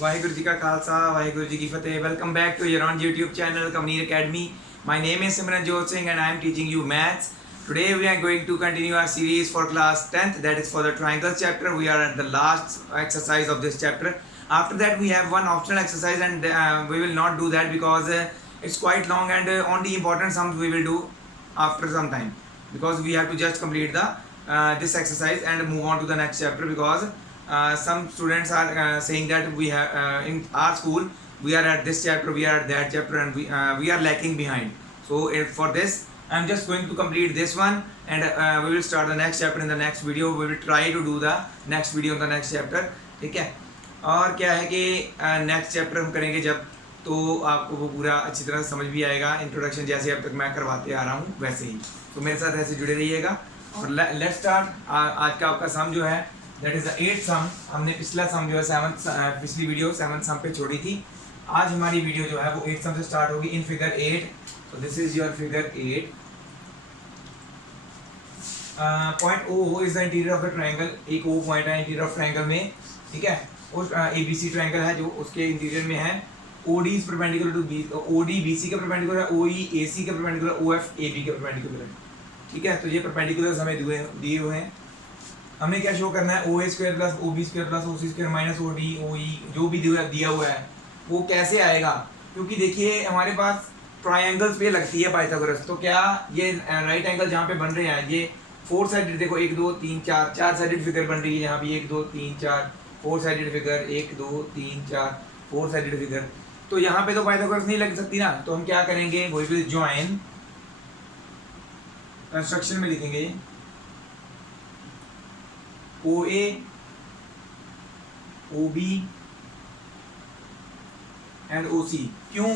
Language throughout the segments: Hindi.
वाहिगुरु जी का खालसा वाहिगुरु जी की फतेह। Welcome back to your on YouTube channel Kavneer Academy. My name is Simranjot Singh and I am teaching you maths. Today we are going to continue our series for class 10th, that is for the triangle chapter. We are at the last exercise of this chapter. After that we have one optional exercise and we will not do that because it's quite long and only important sums we will do after some time, because we have to just complete the this exercise and move on to the next chapter, because some students are saying that we have in our school we are at this chapter, we are at that chapter, and we are lacking behind. So for this I am just going to complete this one and we will start the next chapter in the next video. We will try to do the next video in the next chapter. ठीक है, और क्या है कि नेक्स्ट चैप्टर हम करेंगे जब, तो आपको वो पूरा अच्छी तरह से समझ भी आएगा। इंट्रोडक्शन जैसे अब तक मैं करवाते आ रहा हूँ वैसे ही, तो मेरे साथ ऐसे जुड़े रहिएगा। और लेट्स स्टार्ट। आज का आपका सम जो है दैट इज द 8th सम। हमने पिछला सम जो है 7th पिछली वीडियो 7th सम पे छोड़ी थी। आज हमारी वीडियो जो है वो 8th सम से स्टार्ट होगी इन फिगर 8। तो this is your figure 8। Point O is the interior of the triangle. एक ओ पॉइंट है इंटीरियर ऑफ ट्रायंगल में, ठीक है। उस एबीसी ट्रायंगल है जो उसके इंटीरियर में है। OD is perpendicular to B, OD BC के परपेंडिकुलर है, ओई एसी के परपेंडिकुलर, ओएफ एबी के परपेंडिकुलर है, ठीक है। तो ये परपेंडिकुलर्स हमें दिए हुए हैं। हमें क्या शो करना है, O A square plus O B square plus O C square minus O D O E जो भी दिया हुआ है वो कैसे आएगा। क्योंकि देखिए हमारे पास ट्रायंगल्स पे लगती है पाइथागोरस। तो क्या ये राइट एंगल जहाँ पे बन रहे हैं ये 4 साइडेड, देखो 1 2 3 4 साइडेड फिगर बन रही है यहाँ पे 1 2 3 4 4 साइडेड फिगर, 1 2 3 4 4 साइडेड फिगर। तो यहाँ पे तो पाइथागोरस नहीं लग सकती ना, तो हम क्या करेंगे, वी विल जॉइन, कंस्ट्रक्शन में लिखेंगे ओ ए ओ बी एंड ओ सी। क्यों?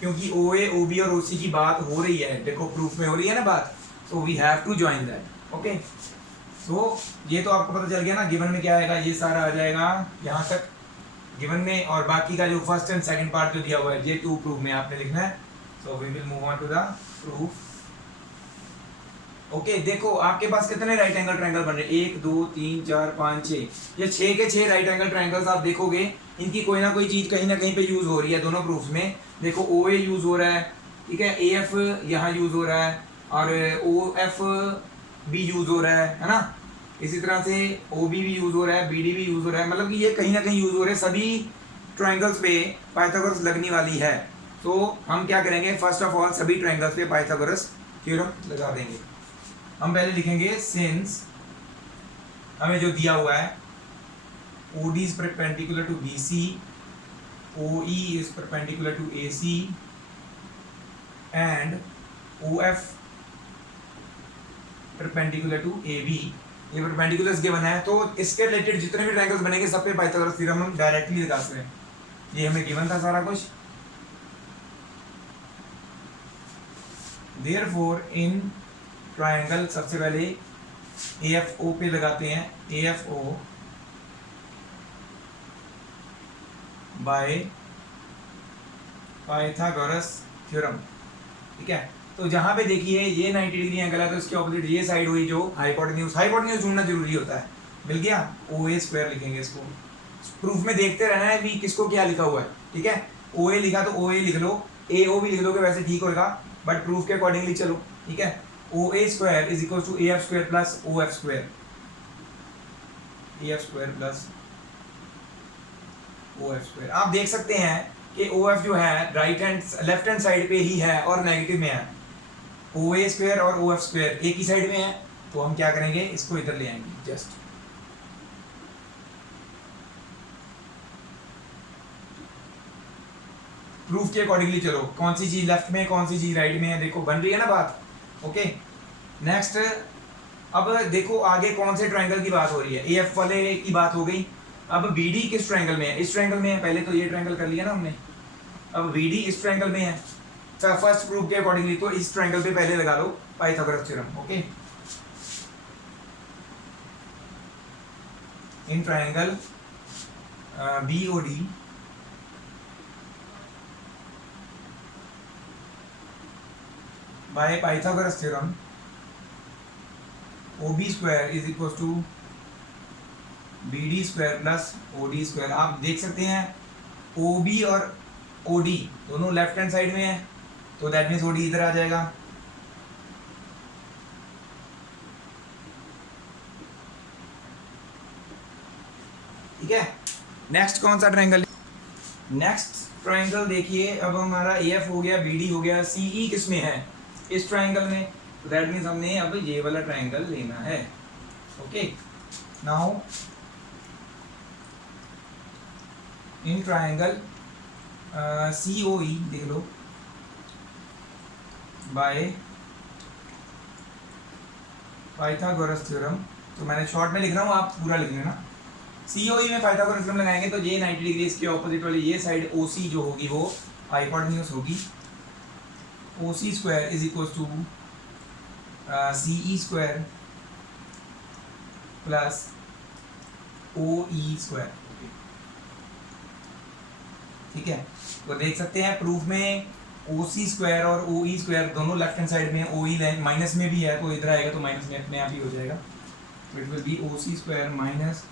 क्योंकि ओ ए ओ बी और ओ सी की बात हो रही है, देखो प्रूफ में हो रही है ना बात, तो we have to join that. Okay, तो ये तो आपको पता चल गया ना, गिवन में क्या आएगा, ये सारा आ जाएगा यहाँ तक गिवन में, और बाकी का जो फर्स्ट एंड सेकंड पार्ट जो दिया हुआ है ये टू प्रूफ में आपने लिखना है। So we will move on to the proof. Okay, देखो आपके पास कितने राइट एंगल ट्रायंगल बन रहे हैं, 1 2 3 4 5 6। ये 6 के 6 राइट एंगल ट्रायंगल्स आप देखोगे इनकी कोई ना कोई चीज कहीं ना कहीं पे यूज हो रही है दोनों प्रूफ में। देखो ओ ए यूज हो रहा है, ठीक है, ए एफ यहाँ यूज हो रहा है, और ओ एफ भी यूज हो रहा है ना। इसी तरह से ओ बी भी यूज हो रहा है, बी डी भी यूज हो रहा है, मतलब कि ये कहीं ना कहीं यूज हो रहे हैं। सभी ट्रायंगल्स पे पाइथागोरस लगने वाली है। तो हम क्या करेंगे, फर्स्ट ऑफ ऑल सभी ट्रायंगल्स पे पाइथागोरस थ्योरम लगा देंगे। हम पहले लिखेंगे सिंस हमें जो दिया हुआ है OD is perpendicular to BC, OE is perpendicular to AC and OF perpendicular to AB। ये परपेंडिकुलर्स गिवन है, तो इसके रिलेटेड जितने भी ट्रायंगल्स बनेंगे सब पे पाइथागोरस थ्योरम हम डायरेक्टली लगा सकते हैं। ये हमें गिवन था सारा कुछ। Therefore in ट्रायंगल सबसे पहले AFO पे लगाते हैं, AFO बाय पाइथागोरस थ्योरम, ठीक है। तो जहां पे देखिए ये 90 डिग्री एंगल है, तो इसके ऑपोजिट ये साइड हुई जो हाइपोटेन्यूज। हाइपोटेन्यूज ढूंढना जरूरी होता है, मिल गया, ओ ए स्क्वायर लिखेंगे इसको। प्रूफ में देखते रहना है भी किसको क्या लिखा हुआ है, ठीक है। ओ ए लिखा तो ओ ए लिख लो, ए ओ भी लिख लोगे वैसे ठीक होगा, बट प्रूफ के अकॉर्डिंगली चलो, ठीक है। O A square is equal to A F square plus O F square, A F square plus O F square. आप देख सकते हैं कि ओ एफ जो है right hand left hand side पे ही है और नेगेटिव में है। ओ ए स्क्वायर और ओ एफ स्क्वायर एक ही साइड में है, तो हम क्या करेंगे, इसको इधर ले आएंगे जस्ट। प्रूफ के अकॉर्डिंगली चलो, कौन सी चीज लेफ्ट में कौन सी चीज राइट में है, देखो बन रही है ना बात। ओके, नेक्स्ट अब देखो आगे कौन से ट्रायंगल की बात हो रही है, ए एफ वाले की बात हो गई। अब बी डी किस ट्रायंगल में है, इस ट्रायंगल में है। पहले तो ये ट्रायंगल कर लिया ना हमने, अब बी डी इस ट्रायंगल में है। फर्स्ट प्रूफ के अकॉर्डिंगली तो इस ट्रायंगल पे पहले लगा लो Pythagoras theorem. Okay, in triangle B O D by Pythagoras theorem OB square is equal to BD square plus OD square. आप देख सकते हैं ओ बी और ओ डी दोनों लेफ्ट हैंड साइड में है, तो दैट मीन्स ओ डी इधर आ जाएगा। ठीक है, नेक्स्ट कौन सा ट्रायंगल? नेक्स्ट ट्रायंगल देखिए, अब हमारा ए एफ हो गया, बी डी हो गया, सी ई किस में है? इस ट्रायंगल में। तो दैट मीन्स हमने अब ये वाला ट्रायंगल लेना है। Okay, now in triangle C O E देख लो बाय पाइथागोरस थ्योरम, तो मैंने शॉर्ट में लिख रहा हूँ, आप पूरा लिख लेना। सीओई में पाइथागोरस थ्योरम लगाएंगे तो ये 90 डिग्री इसके ऑपोजिट वाली ये साइड ओसी जो होगी वो हाइपोटेन्यूज होगी। O C square is equal to C E square plus O E square. ठीक है, तो देख सकते हैं प्रूफ में ओ सी स्क्वायर और ओ ई स्क्वायर दोनों लेफ्ट हैंड साइड में, ओ ई माइनस में भी है तो इधर आएगा तो माइनस में अपने आप ही हो जाएगा। तो it will be O C square minus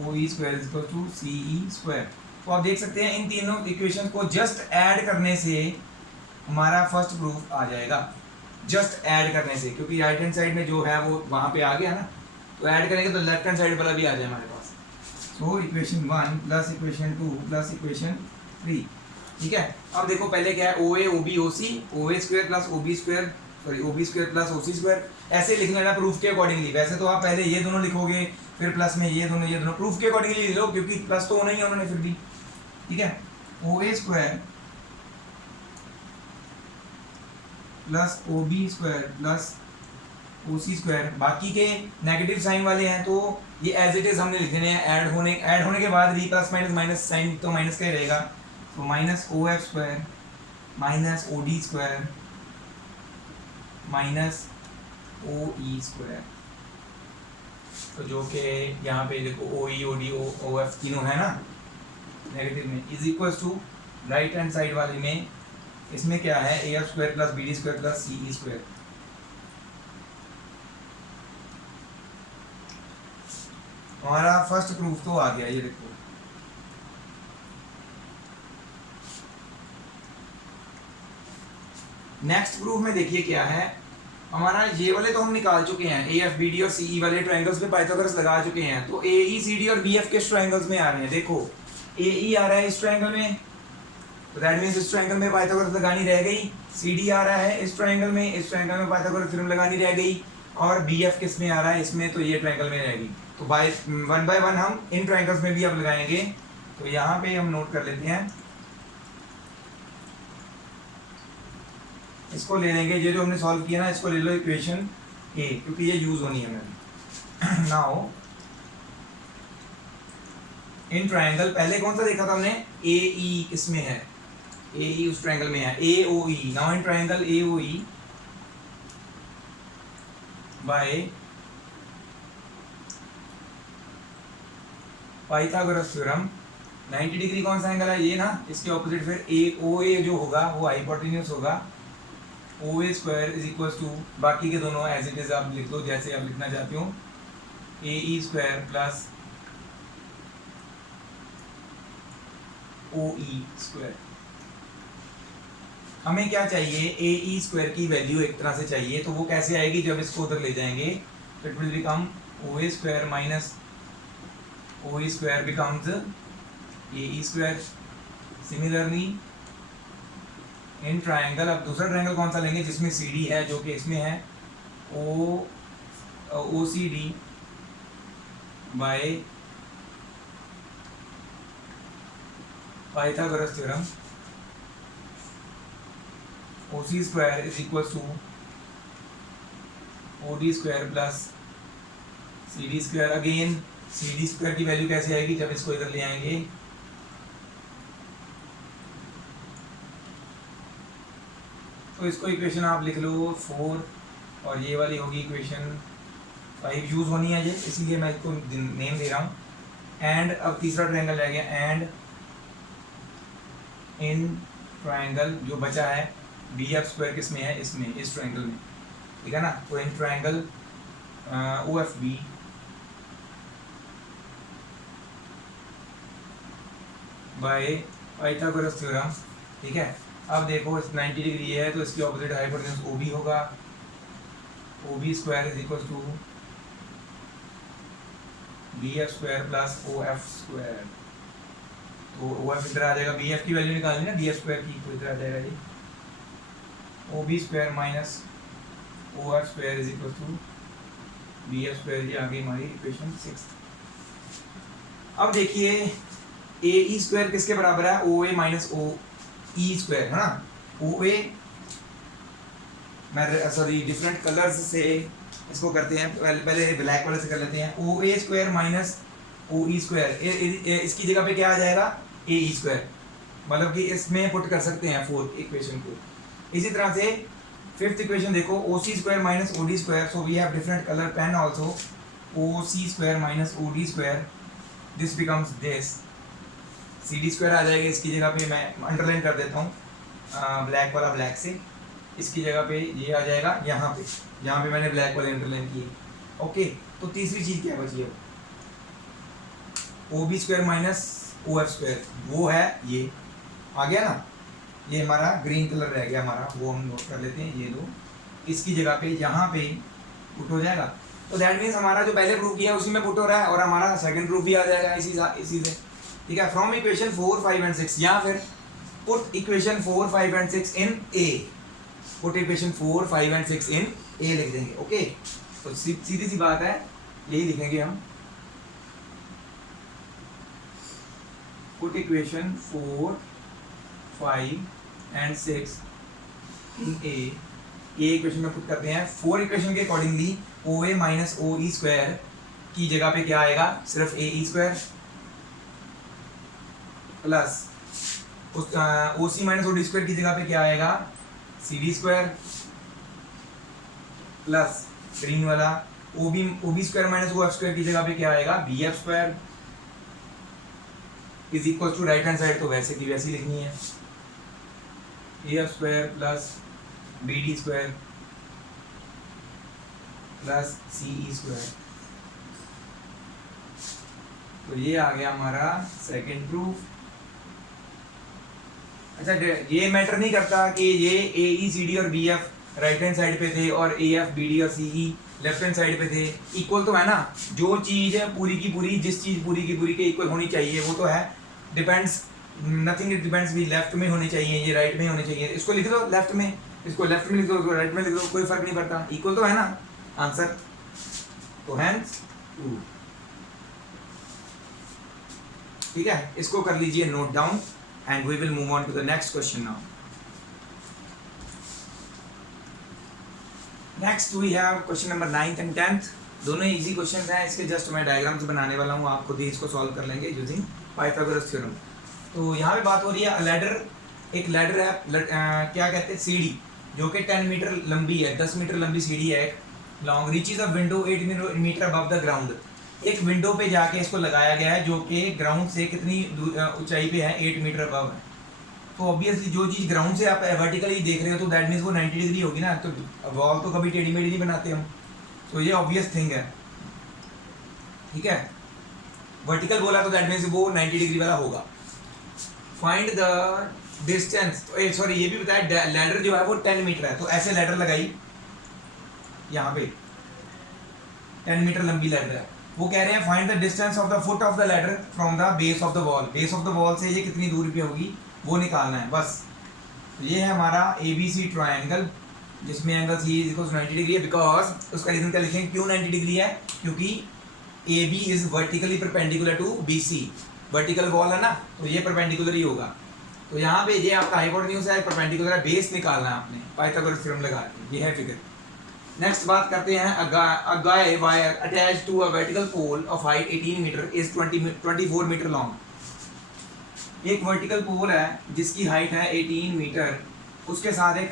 O E square is equal to C E square. तो आप देख सकते हैं इन तीनों इक्वेशन को जस्ट ऐड करने से हमारा फर्स्ट प्रूफ आ जाएगा। जस्ट ऐड करने से, क्योंकि राइट हैंड साइड में जो है वो वहाँ पे आ गया ना, तो ऐड करेंगे तो लेफ्ट हैंड साइड वाला भी आ जाए हमारे पास। So equation 1 plus equation 2 plus equation 3। ठीक है, अब देखो पहले क्या है, O A O B O C, O A square plus O B square, sorry O B square plus O C square, ऐसे लिख लेना प्रूफ के अकॉर्डिंगली। वैसे तो आप पहले ये दोनों लिखोगे फिर प्लस में ये दोनों प्रूफ के अकॉर्डिंगली लिख लो, क्योंकि प्लस तो होना ही है उन्होंने फिर भी। ठीक है, O A square plus O B square plus O C square, बाकी के नेगेटिव साइन वाले हैं तो ये एज इट इज हमने लिख देने हैं। ऐड होने के बाद भी प्लस माइनस माइनस साइन तो माइनस का ही रहेगा, तो minus O F square minus O D square minus O E square, तो जो कि यहाँ पे देखो ओ ई ओ डी ओ एफ तीनों है ना नेगेटिव में, is equal to right hand side वाले में इसमें क्या है, A F square plus B D square plus C E square. हमारा फर्स्ट प्रूफ तो आ गया, ये देखो। नेक्स्ट प्रूफ में देखिए क्या है हमारा, ये वाले तो हम निकाल चुके हैं, ए एफ बी डी और सी ई वाले ट्रायंगल्स पे पाइथागोरस लगा चुके हैं। तो ए ई सी डी और बी एफ किस ट्रायंगल्स में आ रहे हैं? देखो ए ई आ रहा है इस ट्रायंगल में, तो दैट मींस इस ट्रायंगल में पाइथागोरस लगानी रह गई। सी डी आ रहा है इस ट्रायंगल में पाइथागोरस थ्योरम लगानी रह गई। और बी एफ किस में आ रहा है? इसमें, तो ये ट्रायंगल में रहेगी। तो बाय वन हम इन ट्रायंगल्स में भी अब लगाएंगे। तो यहाँ पे हम नोट कर लेते हैं, इसको ले लेंगे, ये जो हमने सॉल्व किया ना इसको ले लो इक्वेशन ए, क्योंकि ये यूज होनी है मेरी। नाउ इन ट्रायंगल पहले कौन सा देखा था हमने? ए ई किसमें है? ए ई उस ट्रायंगल में है, A O E. Now in triangle A O E by Pythagoras theorem 90 degree कौन सा एंगल है? ये ना, इसके ऑपोजिट फिर ए ओ ए जो होगा वो हाइपोटेन्यूज होगा। O A square is equal to, बाकी के दोनों एज इट इज आप लिख दो जैसे आप लिखना चाहते हो, ए E square plus O E square. हमें क्या चाहिए? ए ई स्क्वायर की वैल्यू एक तरह से चाहिए, तो वो कैसे आएगी? जब इसको उधर ले जाएंगे तो it will become O A square minus O E square becomes A E square. Similarly in triangle, अब दूसरा ट्रायंगल कौन सा लेंगे जिसमें सी डी है, जो कि इसमें है O C D by Pythagoras theorem, O C square is equal to O D square plus C D square. Again C D square की वैल्यू कैसे आएगी? जब इसको इधर ले आएंगे, तो इसको इक्वेशन आप लिख लो 4, और ये वाली होगी इक्वेशन 5 यूज होनी है ये, इसीलिए मैं इसको नेम दे रहा हूँ। एंड अब तीसरा ट्रायंगल रह गया, एंड इन ट्रायंगल जो बचा है बी एफ स्क्वायर किस में है? इसमें, इस ट्रायंगल में, ठीक है ना। तो in triangle O F B by Pythagoras theorem. ठीक है, अब देखो 90 डिग्री है तो इसकी ऑपोजिट हाइपोटेन्यूज ओ बी होगा, O B square is equal to B F square plus O F square. तो ओ एफ इधर आ जाएगा, बी एफ की वैल्यू निकालनी ना बी एफ स्क्वायर की, तो इधर आ जाएगा ये O B square minus O F square is equal to B F square. ये आ गई हमारी इक्वेशन 6। अब देखिए ए ई स्क्वायर किसके बराबर है, O A minus O E square है ना। ओ ए मैं सॉरी डिफरेंट कलर्स से इसको करते हैं, पहले ब्लैक वाले से कर लेते हैं। ओ A square minus O E square, इसकी जगह पे क्या आ जाएगा ए ई स्क्वायर, मतलब कि इसमें पुट कर सकते हैं फोर्थ इक्वेशन को। इसी तरह से फिफ्थ इक्वेशन देखो, O C square minus O D square, so we have different colour pen also. O C square minus O D square, this becomes this, C D square आ जाएगा। इसकी जगह पे मैं अंडरलाइन कर देता हूँ ब्लैक वाला ब्लैक से, इसकी जगह पे ये आ जाएगा यहाँ पे, जहाँ पे मैंने ब्लैक वाले अंडरलाइन किए। ओके, तो तीसरी चीज़ क्या बची है, O B square minus O F square, वो है ये आ गया ना, ये हमारा ग्रीन कलर रह गया हमारा, वो हम नोट कर लेते हैं, ये दो इसकी जगह पे यहाँ पे पुट हो जाएगा। तो दैट मीन्स हमारा जो पहले प्रूफ किया उसी में पुट हो रहा है और हमारा सेकंड प्रूफ भी आ जाएगा इसी से। ठीक है, फ्रॉम इक्वेशन 4, 5 एंड 6, या फिर put equation 4, 5 and 6 in A, put equation 4, 5 and 6 in ए लिख देंगे। ओके, तो सीधी सी बात है, यही लिखेंगे हम, put equation 4, 5 and 6 in a equation में पुट करते हैं। 4 इक्वेशन के accordingly O A minus O E square की जगह पे क्या आएगा, सिर्फ A E square plus O C minus O D square की जगह पे क्या आएगा, C D square plus green वाला O B square minus O F square की जगह पे क्या आएगा, B F square is equal to right hand side तो वैसे की वैसी लिखनी है, A F square plus B D square plus C E square. तो ये आ गया हमारा सेकंड प्रूफ। अच्छा, ये मैटर नहीं करता कि ये ए ई सी डी और B F right hand side पे थे और ए एफ बी डी और C E left hand side पे थे, इक्वल तो है ना। जो चीज़ है पूरी की पूरी, जिस चीज़ पूरी की पूरी के इक्वल होनी चाहिए वो तो है, डिपेंड्स नथिंग इट डिपेंड्स भी लेफ्ट में होनी चाहिए, ये राइट में होनी चाहिए। इसको लिख दो लेफ्ट में, इसको लेफ्ट में लिख दो, इसको राइट में लिख दो, कोई फर्क नहीं पड़ता, इक्वल तो है ना आंसर। तो हैंस टू, ठीक है, इसको कर लीजिए note down and we will move on to the next question now. Next we have question number 9th and 10th, दोनों ही इजी क्वेश्चंस हैं। इसके जस्ट मैं डायग्राम्स बनाने वाला हूँ, आप खुद ही इसको सॉल्व कर लेंगे यूजिंग पाइथागोरस थ्योरम। तो यहाँ पे बात हो रही है लैडर, एक लैडर है क्या कहते हैं, सीढ़ी, जो कि 10 मीटर लंबी है, 10 मीटर लंबी सीढ़ी है long, reaches a window 8 metre above the ground. एक विंडो पे जाके इसको लगाया गया है जो कि ग्राउंड से कितनी ऊंचाई पे है, 8 मीटर अबव है। तो ऑब्वियसली जो चीज़ ग्राउंड से आप वर्टिकली देख रहे हो तो दैट मीन्स वो 90 डिग्री होगी ना, तो वॉल तो कभी टेढ़ी मेढ़ी नहीं बनाते हम, तो ये ऑब्वियस थिंग है। ठीक है, वर्टिकल बोला तो दैट मीन्स वो 90 डिग्री वाला होगा। फाइंड द डिस्टेंस, सॉरी ये भी बताया लैडर जो है वो 10 मीटर है, तो ऐसे लैडर लगाई यहाँ पे 10 मीटर लंबी लैडर है। वो कह रहे हैं find the distance of the foot of the ladder from the base of the wall, base of the wall से ये कितनी दूरी पे होगी वो निकालना है बस। तो ये है हमारा ए बी सी ट्रायंगल, जिसमें angle C is equal to 90 degree है, बिकॉज उसका रीजन क्या लिखेंगे, क्यों 90 डिग्री है, क्योंकि A B is vertically perpendicular to B C, vertical wall है ना, तो ये परपेंडिकुलर ही होगा। तो यहाँ पे ये आपका हाइपोटेन्यूज है, परपेंडिकुलर है, बेस निकालना है आपने पाइथागोरस थ्योरम लगा के, ये है फिगर। नेक्स्ट बात करते हैं, a guy wire attached to a vertical pole of height 18 metre is 24 metre long. एक वर्टिकल पोल है जिसकी हाइट है 18 मीटर, उसके साथ एक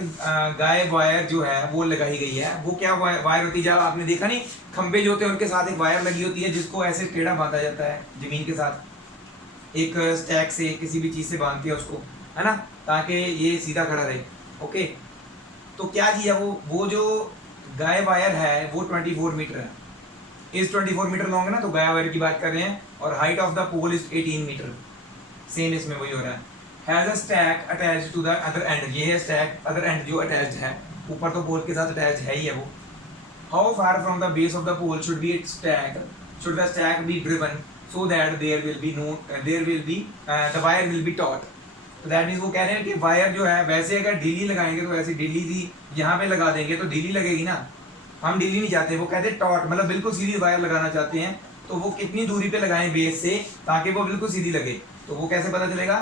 गाय वायर जो है वो लगाई गई है। वो क्या वायर होती है, जब आपने देखा नहीं खंबे जो होते हैं उनके साथ एक वायर लगी होती है जिसको ऐसे टेढ़ा बांधा जाता है जमीन के साथ, एक स्टैक से किसी भी चीज़ से बांधते हैं उसको, है ना, ताकि ये सीधा खड़ा रहे। ओके, तो क्या चीज़ है वो जो गाय वायर है वो 24 मीटर है, इस 24 मीटर लॉन्ग है ना, तो गाय वायर की बात कर रहे हैं, और height of the pole is 18 metre. Same इसमें वही हो रहा है। Has a stake attached to the other end, ये है स्टैक, अदर एंड जो अटैच्ड है, ऊपर तो पोल के साथ अटैच है ही है वो। How far from the base of the pole should be its stake, should the stake be driven so that there will be no there will be the wire will be taut. तो दैट मीन्स वो कह रहे हैं कि वायर जो है वैसे अगर ढीली लगाएंगे तो वैसे ढीली थी, यहाँ पे लगा देंगे तो ढीली लगेगी ना, हम ढीली नहीं चाहते, वो कहते हैं टॉट, मतलब बिल्कुल सीधी वायर लगाना चाहते हैं। तो वो कितनी दूरी पे लगाएं बेस से ताकि वो बिल्कुल सीधी लगे, तो वो कैसे पता चलेगा,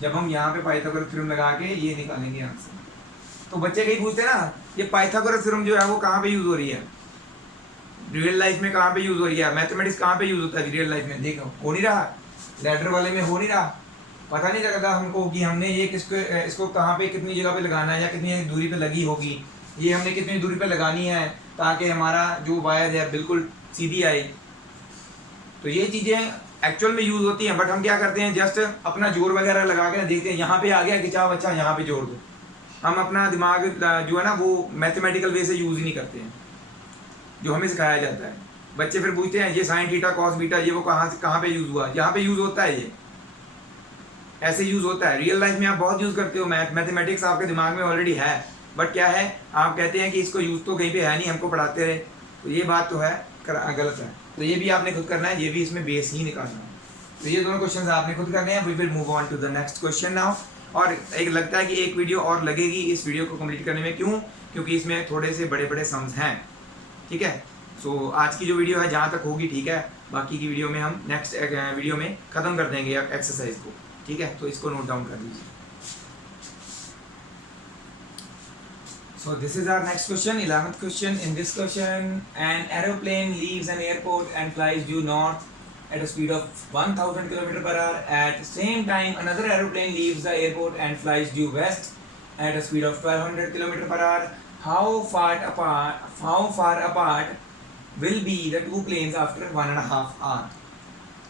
जब हम यहाँ पे पाइथागोरस थ्योरम लगा के ये निकालेंगे आंसर। तो बच्चे कहीं पूछते हैं ना, ये पाइथागोरस थ्योरम जो है वो कहाँ पे यूज हो रही है, रियल लाइफ में कहाँ पे यूज हो रही है, मैथमेटिक्स कहाँ पे यूज होता है रियल लाइफ में, देखो हो नहीं रहा, लेटर वाले में हो नहीं रहा, पता नहीं चलता हमको कि हमने ये इसको कहाँ पे कितनी जगह पे लगाना है या कितनी दूरी पे लगी होगी, ये हमने कितनी दूरी पे लगानी है ताकि हमारा जो वायर है बिल्कुल सीधी आए। तो ये चीज़ें एक्चुअल में यूज़ होती हैं, बट हम क्या करते हैं, जस्ट अपना जोर वगैरह लगा के देखते हैं यहाँ पे आ गया खिंचाव, अच्छा यहाँ पे जोड़ दो, हम अपना दिमाग जो है ना वो मैथमेटिकल वे से यूज़ ही नहीं करते हैं जो हमें सिखाया जाता है। बच्चे फिर पूछते हैं ये साइन थीटा कॉस बीटा ये वो कहाँ पे यूज़ हुआ, यहाँ पे यूज़ होता है, ये ऐसे यूज़ होता है। रियल लाइफ में आप बहुत यूज़ करते हो, मैथमेटिक्स आपके दिमाग में ऑलरेडी है, बट क्या है आप कहते हैं कि इसको यूज़ तो कहीं पे है नहीं, हमको पढ़ाते रहे, तो ये बात तो है गलत है। तो ये भी आपने खुद करना है, ये भी इसमें बेस ही निकालना है। तो ये दोनों क्वेश्चन आपने खुद करने हैं। We will move on to the next question now. और एक लगता है कि एक वीडियो और लगेगी इस वीडियो को कंप्लीट करने में, क्यों, क्योंकि इसमें थोड़े से बड़े बड़े सम्स हैं, ठीक है। सो आज की जो वीडियो है जहाँ तक होगी ठीक है, बाकी की वीडियो में हम नेक्स्ट वीडियो में ख़त्म कर देंगे एक्सरसाइज को, ठीक है। तो इसको नोट डाउन कर दीजिए। So this is our next question, 11th question. In this question, an aeroplane leaves an airport and flies due north at a speed of 1000 km per hour. At the same time, another aeroplane leaves the airport and flies due west at a speed of 1200 km per hour. How far apart will be the two planes after 1.5 hours?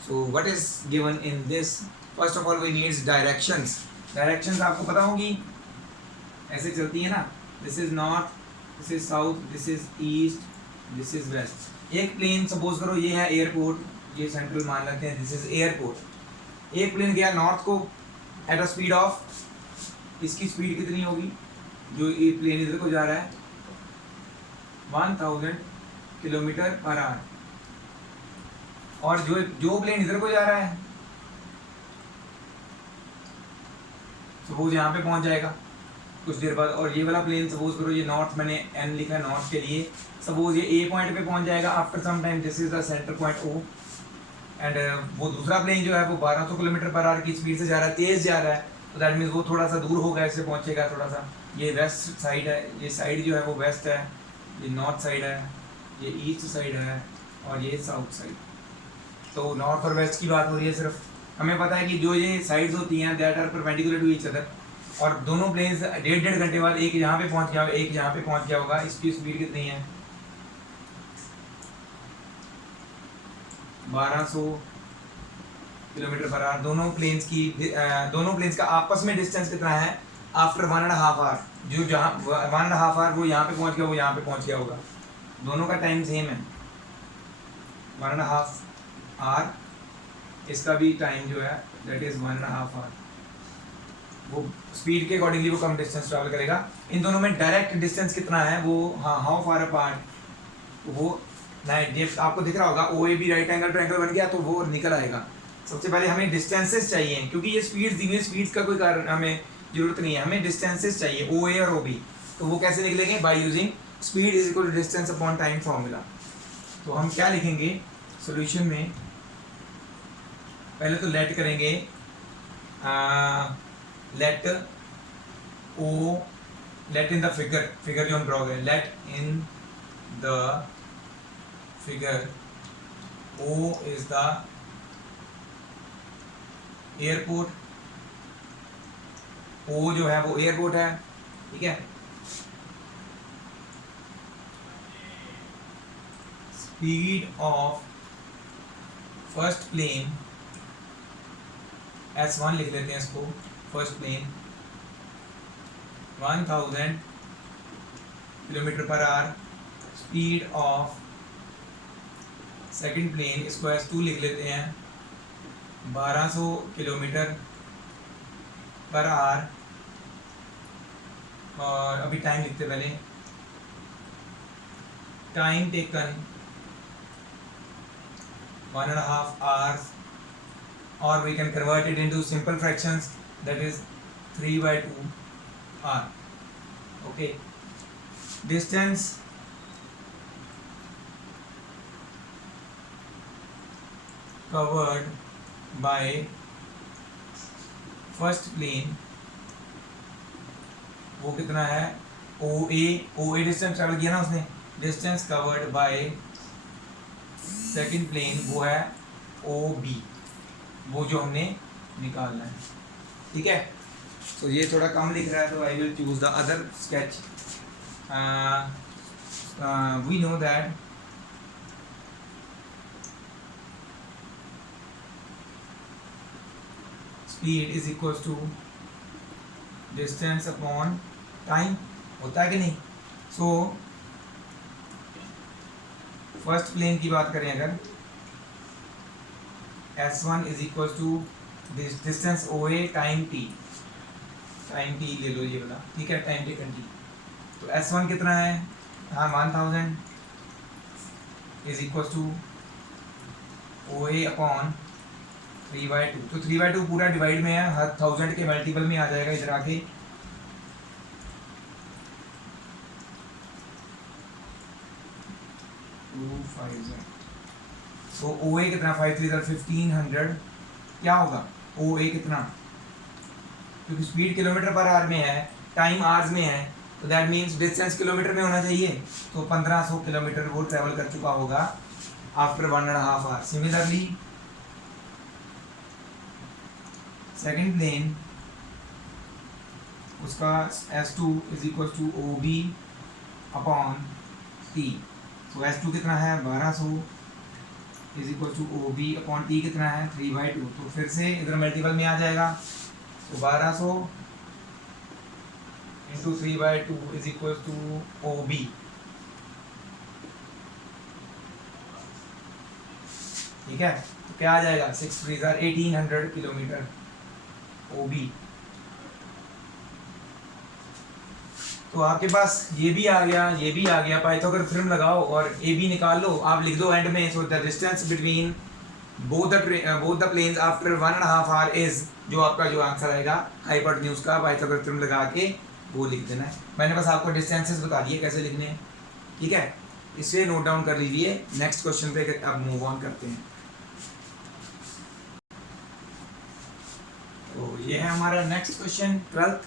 So what is given in this? First of all, we need directions. Directions आपको पता होगी, ऐसे चलती है ना, this is north, this is south, this is east, this is west. एक प्लेन सपोज करो ये है एयरपोर्ट, ये सेंट्रल मान लेते हैं, दिस इज एयरपोर्ट। एक प्लेन गया नॉर्थ को एट अ स्पीड ऑफ, इसकी स्पीड कितनी होगी, जो ये प्लेन इधर को जा रहा है 1000 किलोमीटर पर आवर, और जो प्लेन इधर को जा रहा है सपोज यहाँ पे पहुँच जाएगा कुछ देर बाद, और ये वाला प्लेन सपोज करो ये नॉर्थ, मैंने एन लिखा है नॉर्थ के लिए, सपोज ये ए पॉइंट पे पहुंच जाएगा after some time, this is the centre point O, and वो दूसरा प्लेन जो है वो 1200 किलोमीटर पर आवर की स्पीड से जा रहा है, तेज जा रहा है, तो दैट मीन्स वो थोड़ा सा दूर होगा, इससे पहुंचेगा थोड़ा सा। ये वेस्ट साइड है, ये साइड जो है वो वेस्ट है, ये नॉर्थ साइड है, ये ईस्ट साइड है, और ये साउथ साइड। तो नॉर्थ और वेस्ट की बात हो रही है सिर्फ, हमें पता है कि जो ये साइड्स होती हैं that are perpendicular to each other, और दोनों प्लेन्स 1.5 घंटे बाद एक यहाँ पे पहुँच गया होगा, एक यहाँ पे पहुँच गया होगा, इसकी स्पीड कितनी है 1200 किलोमीटर पर आवर। दोनों प्लेन्स का आपस में डिस्टेंस कितना है आफ्टर 1.5 आवर, जो जहाँ 1.5 आवर वो यहाँ पे पहुँच गया, वो यहाँ पे पहुँच गया होगा, दोनों का टाइम सेम है 1.5 आवर, इसका भी टाइम जो है दैट इज़ 1.5 आवर। वो स्पीड के अकॉर्डिंगली वो कम डिस्टेंस ट्रैवल करेगा। इन दोनों में डायरेक्ट डिस्टेंस कितना है वो, हाँ हाउ फार अपार्ट, वो आपको दिख रहा होगा O A B right angle triangle बन गया, तो वो निकल आएगा। सबसे पहले हमें डिस्टेंसेस चाहिए, क्योंकि ये स्पीड्स दी हुई, स्पीड्स का कोई कारण हमें जरूरत नहीं है, हमें डिस्टेंसेस चाहिए ओ ए और ओ बी। तो वो कैसे निकलेंगे, by using speed is equal to distance upon time formula. तो हम क्या लिखेंगे सोल्यूशन में, पहले तो लेट करेंगे, लेट इन द फिगर जो हम ड्रॉ करें, let in the figure O is the airport, O जो है वो एयरपोर्ट है, ठीक है। Speed of first plane S1 लिख लेते हैं इसको, first plane 1000 kilometre per hour, speed of second plane इसको S2 लिख लेते हैं 1200 किलोमीटर पर आवर, और अभी टाइम लिखते पहले, time taken 1.5 hours, or we can convert it into simple fractions, that is 3/2 r. Okay, distance covered by first plane, वो कितना है, OA डिस्टेंस ट्रेवल किया ना उसने, distance covered by second plane वो है OB, वो जो हमने निकालना है। ठीक है, तो ये थोड़ा कम लिख रहा है, तो I will choose the other sketch. We know that speed is equal to distance upon time, होता है कि नहीं। सो फर्स्ट प्लेन की बात करें अगर, S1 is equal to distance OA time T, time T ले लो ये वाला, ठीक है, टाइम टेकन T। तो S1 कितना है, हाँ 1000 is equal to OA upon 3/2। तो 3/2 पूरा डिवाइड में है, हर 1000 के मल्टीपल में आ जाएगा इधर आके। तो OA कितना, 5 3 1500, क्या होगा OA कितना, क्योंकि स्पीड किलोमीटर पर आवर में है, टाइम आवर्स में है, तो दैट मींस डिस्टेंस किलोमीटर में होना चाहिए। तो 1500 किलोमीटर वो ट्रेवल कर चुका होगा after 1.5 hour. Similarly second plane, उसका S2 is equal to OB upon T। तो S2 कितना है 1200 is equal to OB upon T कितना है 3/2। तो फिर से इधर मल्टीपल में आ जाएगा, तो 1200 into 3/2 is equal to OB। ठीक है, तो क्या आ जाएगा, 6 3 1800 किलोमीटर OB। तो आपके पास ये भी आ गया, ये भी आ गया, पाइथागोरस थ्योरम लगाओ और AB निकाल लो। आप लिख दो एंड में, so the distance between both the planes after 1.5 hour is, जो आपका जो आंसर आएगा हाइपोटेन्यूज का पाइथागोरस थ्योरम लगा के वो लिख देना है। मैंने बस आपको डिस्टेंसेस बता दिए कैसे लिखने हैं, ठीक है, इसे नोट डाउन कर लीजिए। नेक्स्ट क्वेश्चन पे अब मूव ऑन करते हैं। तो ये है हमारा नेक्स्ट क्वेश्चन 12th।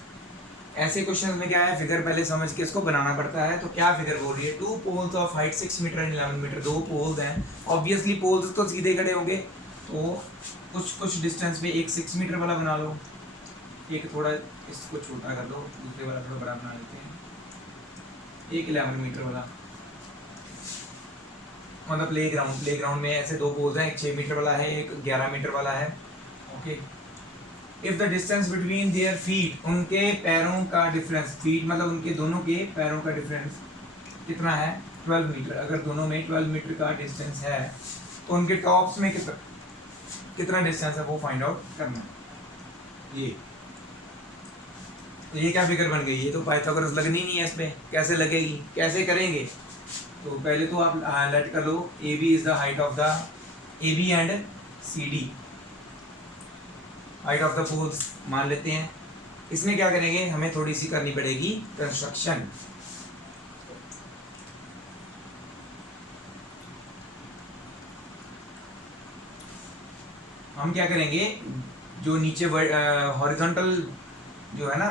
ऐसे क्वेश्चन में क्या है, फिगर पहले समझ के इसको बनाना पड़ता है। तो क्या फिगर बोल रही है, 2 poles of height 6 metre and 11 metre, 2 poles हैं, ऑब्वियसली पोल्स तो सीधे खड़े होंगे, तो कुछ डिस्टेंस पे एक 6 मीटर वाला बना लो, एक थोड़ा इसको छोटा कर दो, दूसरे वाला थोड़ा बड़ा बना लेते हैं, एक 11 मीटर वाला। मतलब प्लेग्राउंड में ऐसे 2 पोल्स हैं, एक 6 मीटर वाला है, एक 11 मीटर वाला है। Okay, if the distance between their feet, उनके पैरों का डिफरेंस, फीट मतलब उनके दोनों के पैरों का डिफरेंस कितना है 12 मीटर। अगर दोनों में 12 मीटर का डिस्टेंस है तो उनके टॉप्स में कितना डिस्टेंस है वो फाइंड आउट करना है। ये क्या फिगर बन गई, ये तो पाइथागोरस लगनी नहीं है, इस पे कैसे लगेगी, कैसे करेंगे। तो पहले तो आप लेट कर लो AB is the height of the AB and CD, height of the poles मान लेते हैं। इसमें क्या करेंगे, हमें थोड़ी सी करनी पड़ेगी कंस्ट्रक्शन। हम क्या करेंगे, जो नीचे हॉरिजॉन्टल जो है ना,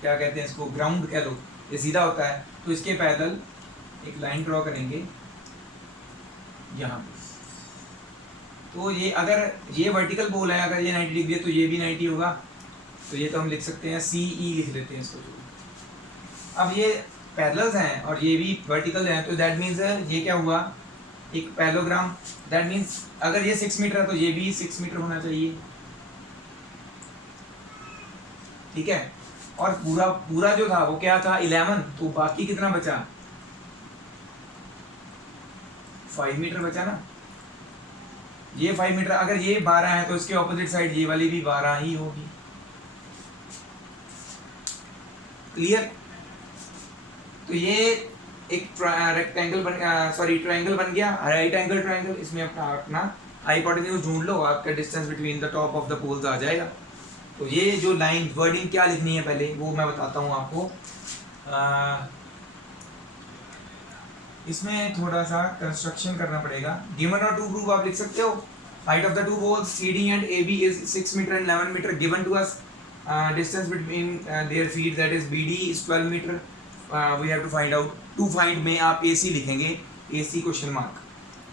क्या कहते हैं इसको, ग्राउंड कह लो, ये सीधा होता है, तो इसके पैरेलल एक लाइन ड्रॉ करेंगे यहाँ पे। तो ये अगर ये वर्टिकल पोल है, अगर ये 90 डिग्री है तो ये भी 90 होगा, तो ये तो हम लिख सकते हैं CE लिख लेते हैं इसको। अब ये पैरेलल्स हैं और ये भी वर्टिकल हैं, तो दैट मीन्स ये क्या हुआ, एक पैरेललोग्राम। दैट मीन्स अगर ये 6 मीटर है तो ये भी 6 मीटर होना चाहिए, ठीक है। और पूरा जो था वो क्या था 11, तो बाकी कितना बचा 5 मीटर बचा ना, ये 5 मीटर, अगर ये 12 है तो इसके ऑपोजिट साइड ये वाली भी 12 ही होगी। क्लियर? तो ये एक रेक्टेंगल ट्रायंगल बन गया, राइट एंगल ट्रायंगल। इसमें अपना हाइपोटेन्यूज ढूंढ लो, आपका distance between the top of the poles आ जाएगा। तो ये जो लाइन वर्डिंग क्या लिखनी है पहले वो मैं बताता हूँ आपको। इसमें थोड़ा सा कंस्ट्रक्शन करना पड़ेगा। गिवन और टू प्रूव आप लिख सकते हो। Height of the two poles CD and AB is 6 meter and 11 meter given to us. Distance between their feet, that is BD, is 12 meter. We have to find out. To find में आप AC लिखेंगे, AC क्वेश्चन मार्क।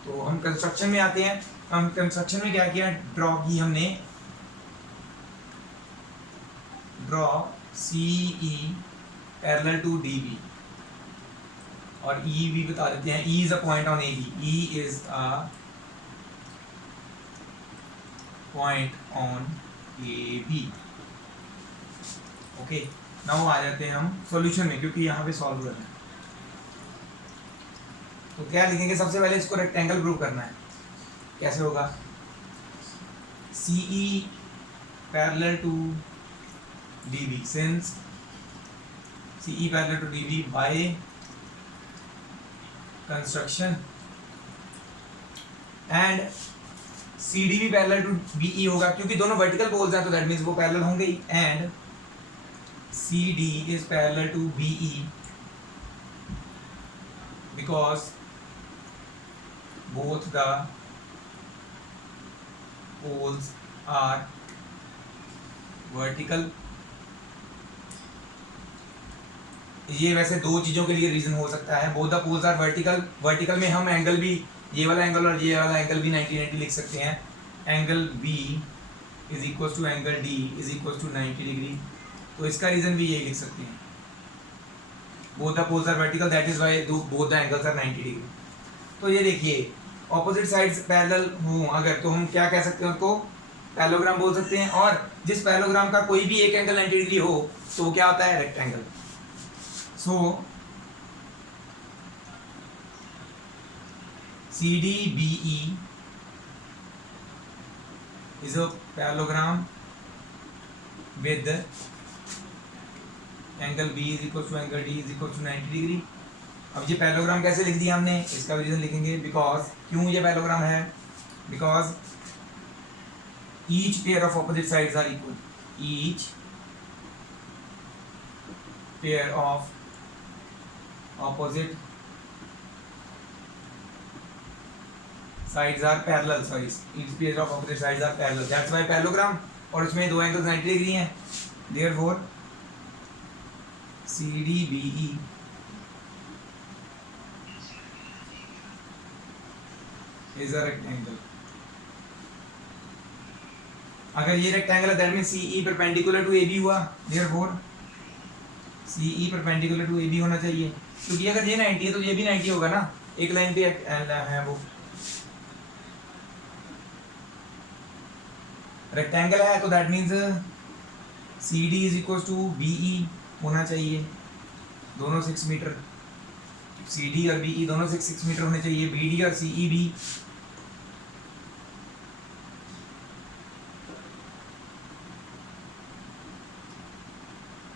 तो हम कंस्ट्रक्शन में आते हैं। हम कंस्ट्रक्शन में क्या किया, ड्रॉ की हमने, draw CE parallel to DB, और E भी बता देते हैं। E is a point on AB. E is a point on AB. Okay, now आ जाते हैं हम सॉल्यूशन में, क्योंकि यहाँ पे सॉल्व करना है। तो क्या लिखेंगे, सबसे पहले इसको रेक्टेंगल प्रूव करना है। कैसे होगा, CE parallel to DB, since CE parallel to DB by construction, and CD भी पैरेलल टू BE होगा, क्योंकि दोनों वर्टिकल पोल्स हैं तो दैट मीन्स वो पैरेलल होंगे ही। And CD is parallel to BE because both the poles are vertical. ये वैसे दो चीज़ों के लिए रीज़न हो सकता है। both the poles are vertical. vertical में हम एंगल भी, ये वाला एंगल और ये वाला एंगल भी 90 लिख सकते हैं। Angle B is equal to angle D is equal to 90 degree. तो इसका रीज़न भी यही लिख सकते हैं, both the poles are vertical, that is why both the angles are 90 degree. तो ये देखिए, ऑपोजिट साइड्स पैरेलल हो अगर, तो हम क्या कह सकते हैं, उसको पैरेललोग्राम बोल सकते हैं। और जिस पैरेललोग्राम का कोई भी एक एंगल 90 डिग्री हो तो वो क्या होता है, rectangle. So CDBE is a parallelogram with angle B is equal to angle D is equal to 90 degree. अब ये पैरेललोग्राम कैसे लिख दिया हमने, इसका भी रीजन लिखेंगे। बिकॉज, क्यों ये पैरेललोग्राम है, because each pair of opposite sides are equal, each pair of opposite sides are parallel, sorry, each pair of opposite sides are parallel, that's why parallelogram. और इसमें दो एंगल्स 90 डिग्री हैं, therefore CDBE is a rectangle. अगर ये रेक्टेंगल है that means CE perpendicular to AB हुआ, therefore CE perpendicular to AB होना चाहिए, क्योंकि अगर ये 90 है तो ये भी 90 होगा ना, एक लाइन पे है वो। रेक्टेंगल है तो that means CD is equal to BE होना चाहिए, दोनों 6 मीटर। CD और BE दोनों 6 मीटर होने चाहिए। BD और CE भी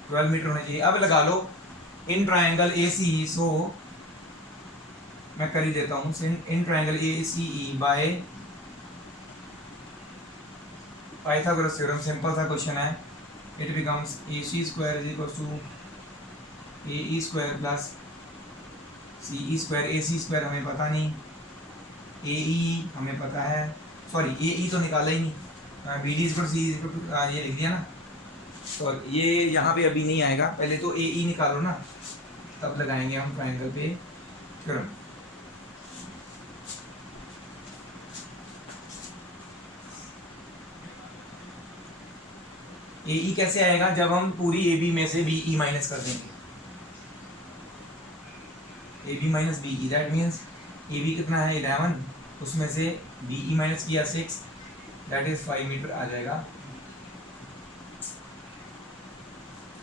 ट्वेल्व मीटर होने चाहिए। अब लगा लो इन ट्रायंगल ACE, सो मैं कर ही देता हूँ, in triangle ACE by Pythagoras theorem, simple सा क्वेश्चन है। It becomes AC square is equal to AE square plus CE square. AC square हमें पता नहीं, AE हमें पता है, सॉरी AE तो निकाला ही नहीं, BD is equal to C is equal to, ये लिख दिया ना, तो ये यहाँ पे अभी नहीं आएगा, पहले तो AE निकालो ना, तब लगाएंगे हम ट्रायंगल पे थ्योरम। AE कैसे आएगा, जब हम पूरी AB में से BE माइनस कर देंगे, AB minus BE, that means AB कितना है 11, उसमें से BE माइनस किया 6, दैट इज 5 मीटर आ जाएगा।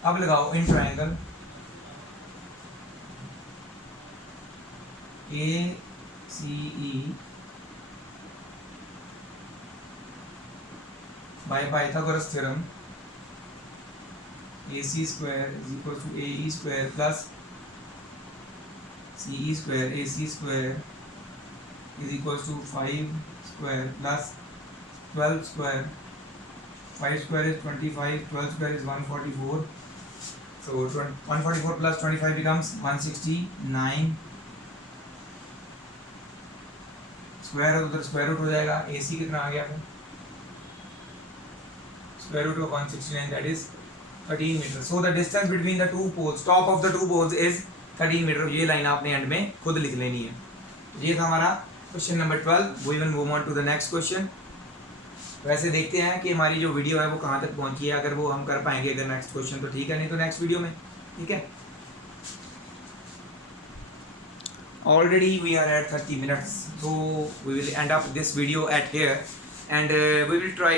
अब लगाओ इन triangle ACE by Pythagoras theorem AC square is equal to AE square plus CE square AC square is equal to 5 square plus 12 square. 5 square is 25, 12 square is 144. So 144 plus 25 becomes 169. Square उधर स्क्वायर रूट हो जाएगा. AC कितना आ गया? Square root of 169, that is 13 meters. So the distance between the two poles, top of the two poles is 13 meter. ये लाइन आपने एंड में खुद लिख लेनी है. ये था हमारा question number 12. We will move on to the next question. वैसे देखते हैं कि हमारी जो वीडियो है वो कहाँ तक पहुँची है. अगर वो हम कर पाएंगे अगर नेक्स्ट क्वेश्चन तो ठीक है, नहीं तो नेक्स्ट वीडियो में. ठीक है. Already we are at 30 minutes, so we will end up this video at here and we will try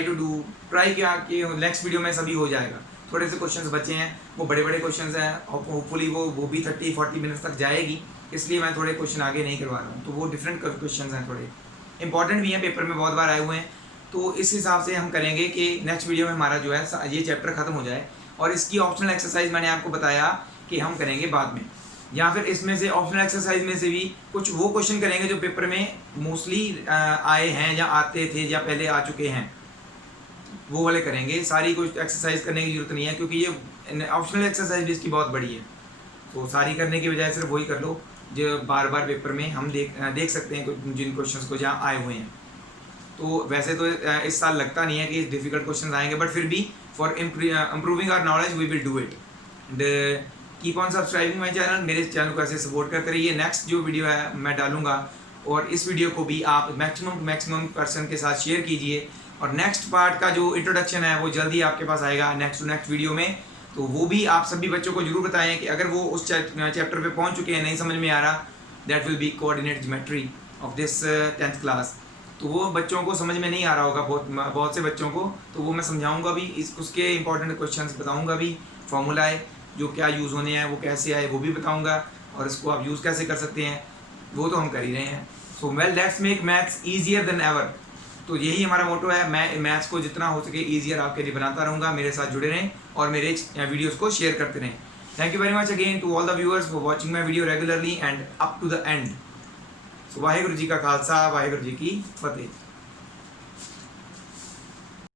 क्या कि नेक्स्ट वीडियो में सभी हो जाएगा. थोड़े से क्वेश्चंस बचे हैं, वो बड़े बड़े क्वेश्चंस हैं, होपफुली वो भी 30-40 मिनट्स तक जाएगी, इसलिए मैं थोड़े क्वेश्चन आगे नहीं करवा रहा हूँ. तो वो डिफरेंट क्वेश्चंस हैं, थोड़े इंपॉर्टेंट भी हैं, पेपर में बहुत बार आए हुए हैं. तो इस हिसाब से हम करेंगे कि नेक्स्ट वीडियो में हमारा जो है ये चैप्टर ख़त्म हो जाए और इसकी ऑप्शनल एक्सरसाइज मैंने आपको बताया कि हम करेंगे बाद में, या फिर इसमें से ऑप्शनल एक्सरसाइज में से भी कुछ वो क्वेश्चन करेंगे जो पेपर में मोस्टली आए हैं या आते थे या पहले आ चुके हैं, वो वाले करेंगे. सारी कुछ एक्सरसाइज करने की जरूरत नहीं है क्योंकि ये ऑप्शनल एक्सरसाइज भी इसकी बहुत बड़ी है. तो सारी करने की बजाय सिर्फ वही कर लो जो बार बार पेपर में हम देख सकते हैं जिन क्वेश्चन को जहाँ आए हुए हैं. तो वैसे तो इस साल लगता नहीं है कि डिफ़िकल्ट क्वेश्चन आएंगे, बट फिर भी for improving our knowledge we will do it. And keep on subscribing my channel. मेरे चैनल को ऐसे सपोर्ट करते रहिए. नेक्स्ट जो वीडियो है मैं डालूंगा और इस वीडियो को भी आप मैक्सिमम पर्सन के साथ शेयर कीजिए. और नेक्स्ट पार्ट का जो इंट्रोडक्शन है वो जल्दी आपके पास आएगा नेक्स्ट वीडियो में. तो वो भी आप सभी बच्चों को जरूर बताएं कि अगर वो उस चैप्टर पे पहुंच चुके हैं, नहीं समझ में आ रहा, that will be coordinate geometry of this 10th class. तो वो बच्चों को समझ में नहीं आ रहा होगा, बहुत से बच्चों को. तो वो मैं समझाऊंगा भी, उसके इंपॉर्टेंट क्वेश्चंस बताऊंगा भी, फॉर्मूलाए जो क्या यूज़ होने हैं वो कैसे आए वो भी बताऊंगा, और इसको आप यूज़ कैसे कर सकते हैं वो तो हम कर ही रहे हैं. So well, let's make maths easier than ever. तो यही हमारा मोटो है. मैं मैथ्स को जितना हो सके ईजियर आपके लिए बनाता रहूँगा. मेरे साथ जुड़े रहें और मेरे वीडियोज़ को शेयर करते रहें. Thank you very much again to all the viewers for watching my video regularly and up to the end. So Waheguru ji का खालसा, वाहेगुरु जी की फतेह.